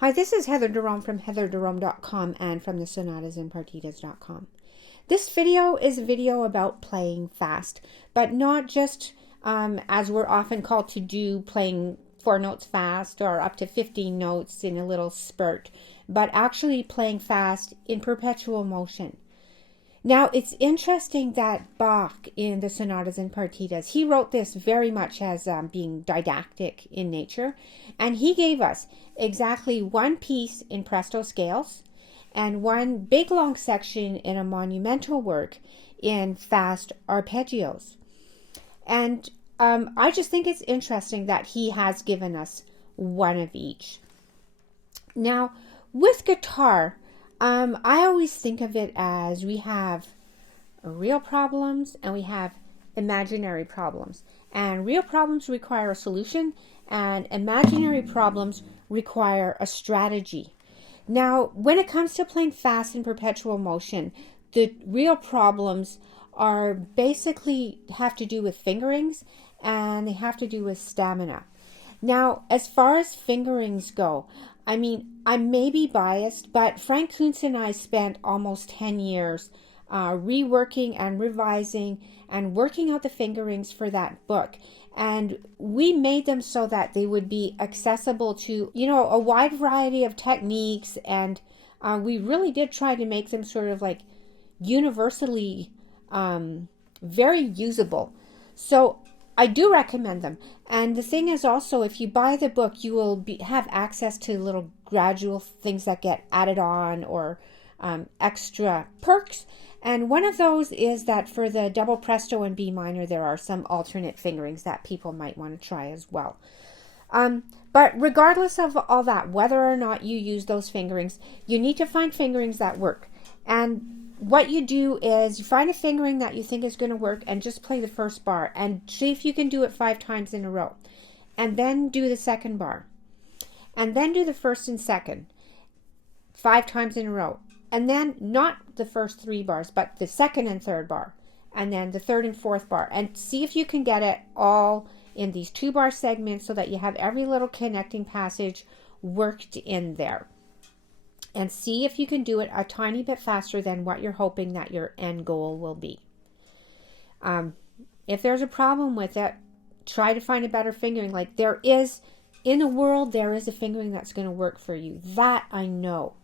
Hi, this is Heather Jerome from heatherjerome.com and from the Sonatas and Partitas.com. This video is a video about playing fast, but not just as we're often called to do, playing 4 notes fast or up to 15 notes in a little spurt, but actually playing fast in perpetual motion. Now, it's interesting that Bach in the Sonatas and Partitas, he wrote this very much as being didactic in nature, and he gave us exactly one piece in presto scales and one big long section in a monumental work in fast arpeggios. And I just think it's interesting that he has given us one of each. Now, with guitar, I always think of it as we have real problems and we have imaginary problems. And real problems require a solution, and imaginary problems require a strategy. Now, when it comes to playing fast in perpetual motion, the real problems are basically have to do with fingerings and they have to do with stamina. Now, as far as fingerings go, I mean, I may be biased, but Frank Kuntz and I spent almost 10 years reworking and revising and working out the fingerings for that book. And we made them so that they would be accessible to, a wide variety of techniques. And we really did try to make them sort of like universally very usable. So I do recommend them. And the thing is also, if you buy the book, you will have access to little gradual things that get added on or extra perks. And one of those is that for the double presto and B minor, there are some alternate fingerings that people might want to try as well. But regardless of all that, whether or not you use those fingerings, you need to find fingerings that work. And what you do is you find a fingering that you think is going to work and just play the first bar and see if you can do it 5 times in a row. And then do the second bar. And then do the first and second 5 times in a row. And then not the first 3 bars, but the second and third bar. And then the third and fourth bar. And see if you can get it all in these 2-bar segments so that you have every little connecting passage worked in there. And see if you can do it a tiny bit faster than what you're hoping that your end goal will be. If there's a problem with it, try to find a better fingering. Like there is, in the world, there is a fingering that's going to work for you. That I know.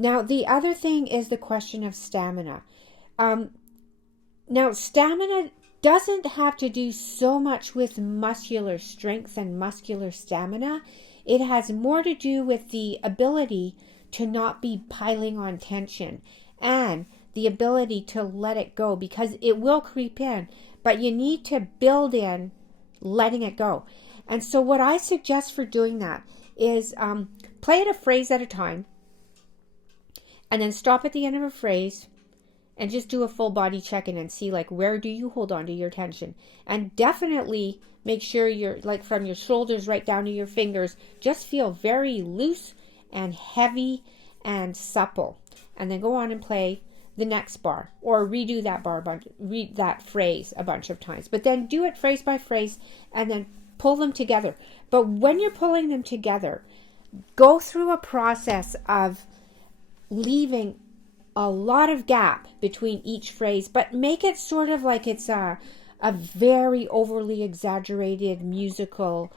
Now, the other thing is the question of stamina. Now, stamina doesn't have to do so much with muscular strength and muscular stamina. It has more to do with the ability to not be piling on tension and the ability to let it go, because it will creep in, but you need to build in letting it go. And so what I suggest for doing that is play it a phrase at a time and then stop at the end of a phrase and just do a full body check-in and see like where do you hold on to your tension. And definitely make sure you're like from your shoulders right down to your fingers, just feel very loose and heavy and supple, and then go on and play the next bar or redo that read that phrase a bunch of times, but then do it phrase by phrase and then pull them together. But when you're pulling them together, go through a process of leaving a lot of gap between each phrase, but make it sort of like it's a very overly exaggerated musical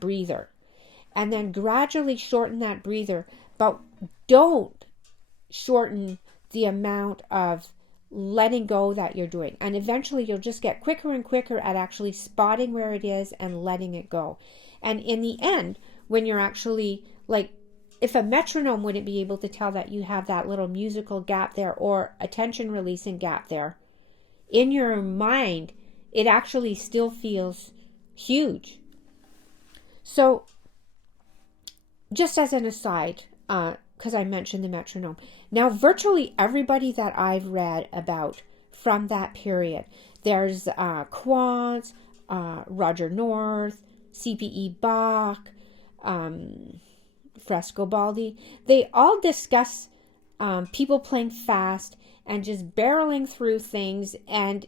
breather. And then gradually shorten that breather, but don't shorten the amount of letting go that you're doing. And eventually you'll just get quicker and quicker at actually spotting where it is and letting it go. And in the end, when you're actually like, if a metronome wouldn't be able to tell that you have that little musical gap there or a tension releasing gap there, in your mind, it actually still feels huge. So, just as an aside, because I mentioned the metronome. Now, virtually everybody that I've read about from that period, there's Quantz, Roger North, C.P.E. Bach, Frescobaldi. They all discuss people playing fast and just barreling through things, and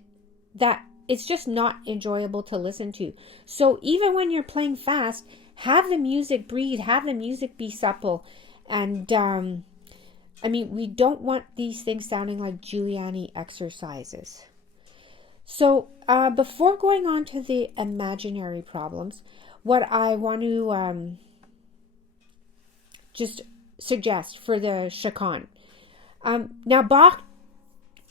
that it's just not enjoyable to listen to. So even when you're playing fast, have the music breathe, have the music be supple. And I mean, we don't want these things sounding like Giuliani exercises. So before going on to the imaginary problems, what I want to just suggest for the Ciaccona. Now Bach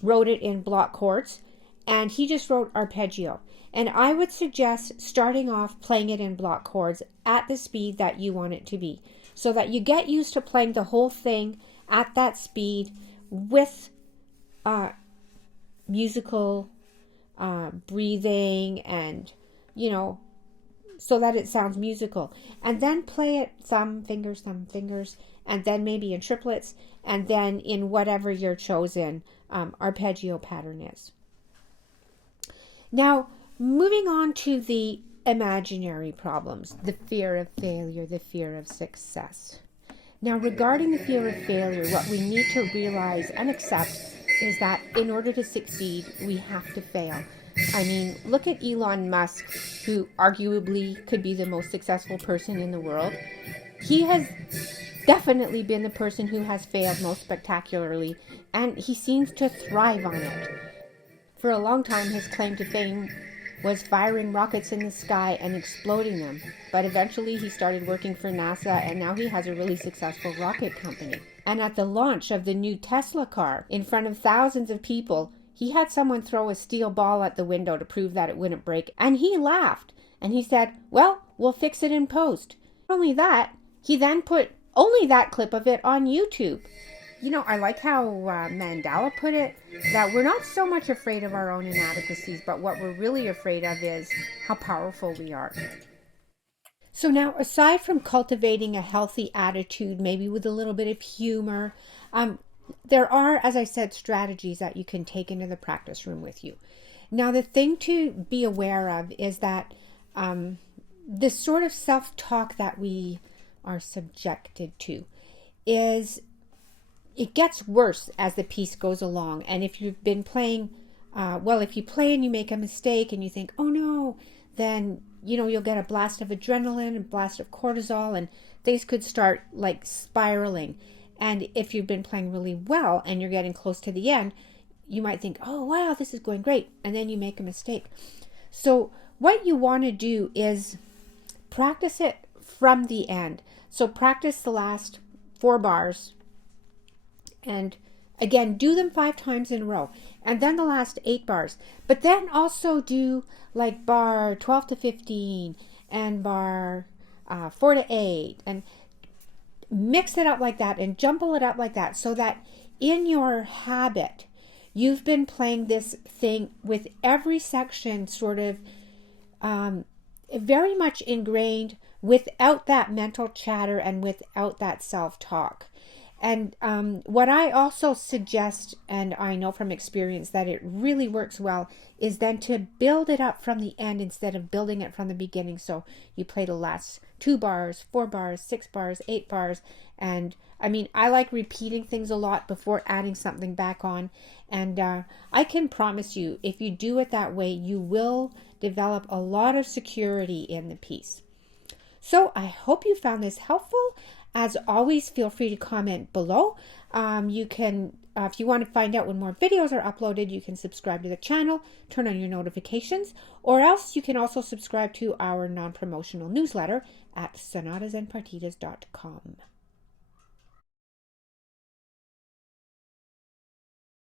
wrote it in block chords, and he just wrote arpeggio. And I would suggest starting off playing it in block chords at the speed that you want it to be, so that you get used to playing the whole thing at that speed with musical breathing, and so that it sounds musical. And then play it some fingers, and then maybe in triplets, and then in whatever your chosen arpeggio pattern is. Now, moving on to the imaginary problems, the fear of failure, the fear of success. Now, regarding the fear of failure, what we need to realize and accept is that in order to succeed, we have to fail. I mean, look at Elon Musk, who arguably could be the most successful person in the world. He has definitely been the person who has failed most spectacularly, and he seems to thrive on it. For a long time, his claim to fame was firing rockets in the sky and exploding them. But eventually he started working for NASA, and now he has a really successful rocket company. And at the launch of the new Tesla car, in front of thousands of people, he had someone throw a steel ball at the window to prove that it wouldn't break. And he laughed. And he said, well, we'll fix it in post. Not only that, he then put only that clip of it on YouTube. I like how Mandela put it, that we're not so much afraid of our own inadequacies, but what we're really afraid of is how powerful we are. So now, aside from cultivating a healthy attitude, maybe with a little bit of humor, there are, as I said, strategies that you can take into the practice room with you. Now, the thing to be aware of is that this sort of self-talk that we are subjected to it gets worse as the piece goes along. And if you've been playing, if you play and you make a mistake and you think, oh no, then, you'll get a blast of adrenaline, a blast of cortisol, and things could start like spiraling. And if you've been playing really well and you're getting close to the end, you might think, oh wow, this is going great. And then you make a mistake. So what you want to do is practice it from the end. So practice the last 4 bars. And again, do them 5 times in a row. And then the last 8 bars. But then also do like bar 12 to 15 and bar 4 to 8. And mix it up like that and jumble it up like that, so that in your habit, you've been playing this thing with every section sort of very much ingrained, without that mental chatter and without that self-talk. And what I also suggest, and I know from experience that it really works well, is then to build it up from the end instead of building it from the beginning. So you play the last 2 bars, 4 bars, 6 bars, 8 bars. And I mean, I like repeating things a lot before adding something back on. And I can promise you, if you do it that way, you will develop a lot of security in the piece. So I hope you found this helpful. As always, feel free to comment below. You can, if you want to find out when more videos are uploaded, you can subscribe to the channel, turn on your notifications, or else you can also subscribe to our non-promotional newsletter at sonatasandpartitas.com.